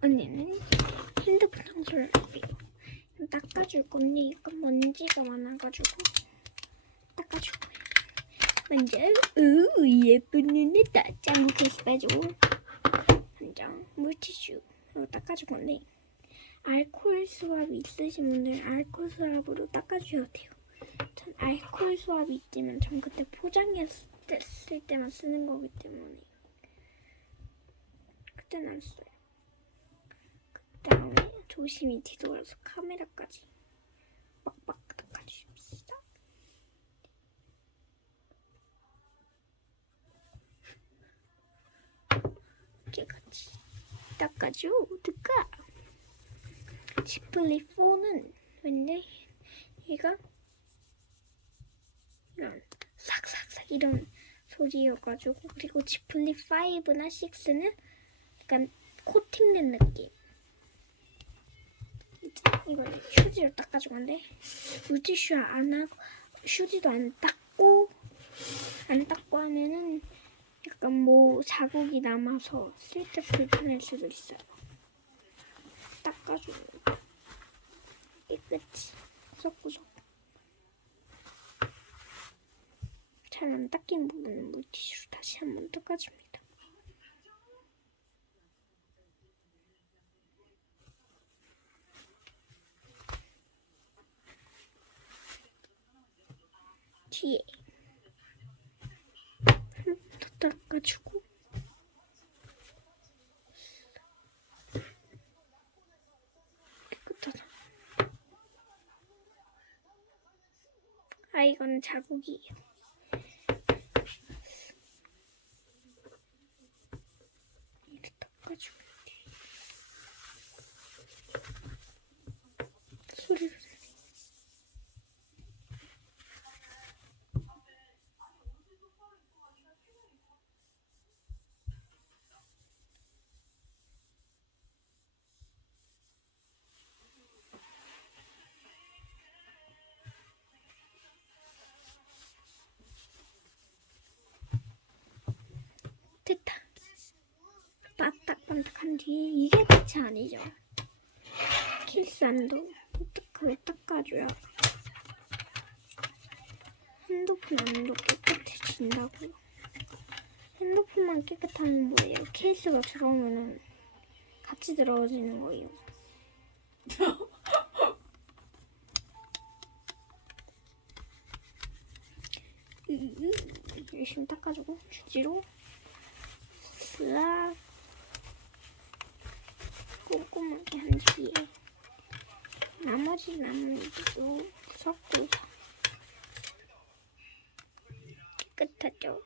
언니는 핸드폰 청소를 하고요. 닦아줄 건데 이거 먼지가 많아가지고 닦아줄 거예요. 먼저 우 예쁜 눈에다 짱구 케이스 빼주고 한장 물티슈로 닦아줄 건데 알코올 수압이 있으신 분들 알코올 수압으로 닦아주셔야 돼요. 전 알코올 수압이 있지만 전 그때 포장했을 때만 쓰는 거기 때문에 그때는 안 써요. 그다음에 조심히 뒤돌아서 카메라까지 빡빡 닦아주십시다. 깨같이 닦아줘. 누가 지플리 4는 왠데 얘가 이런 삭삭삭 이런 소리여가지고 그리고 지플리 5나 6는 약간 코팅된 느낌 이걸 휴지로 닦아줄 건데 물티슈 안 하고 휴지도 안 닦고 안 닦고 하면은 약간 뭐 자국이 남아서 쓸 때 불편할 수도 있어요. 닦아줍니다. 깨끗이 구석구석 잘 안 닦인 부분은 물티슈로 다시 한번 닦아줍니다. 뒤에 더 닦아주고 깨끗하다. 아 이건 자국이에요. 바닥바닥한 뒤에 이게 끝이 아니죠. 킬산도 어떻게 닦아줘야 핸드폰 안도 깨끗해진다고요. 핸드폰만 깨끗하면 뭐예요? 케이스가 들어오면은 같이 들어오지는 거예요. 열심히 닦아주고 휴지로 slag 꼼꼼하게 한 뒤에 나머지 나무도 섞고 깨끗하죠.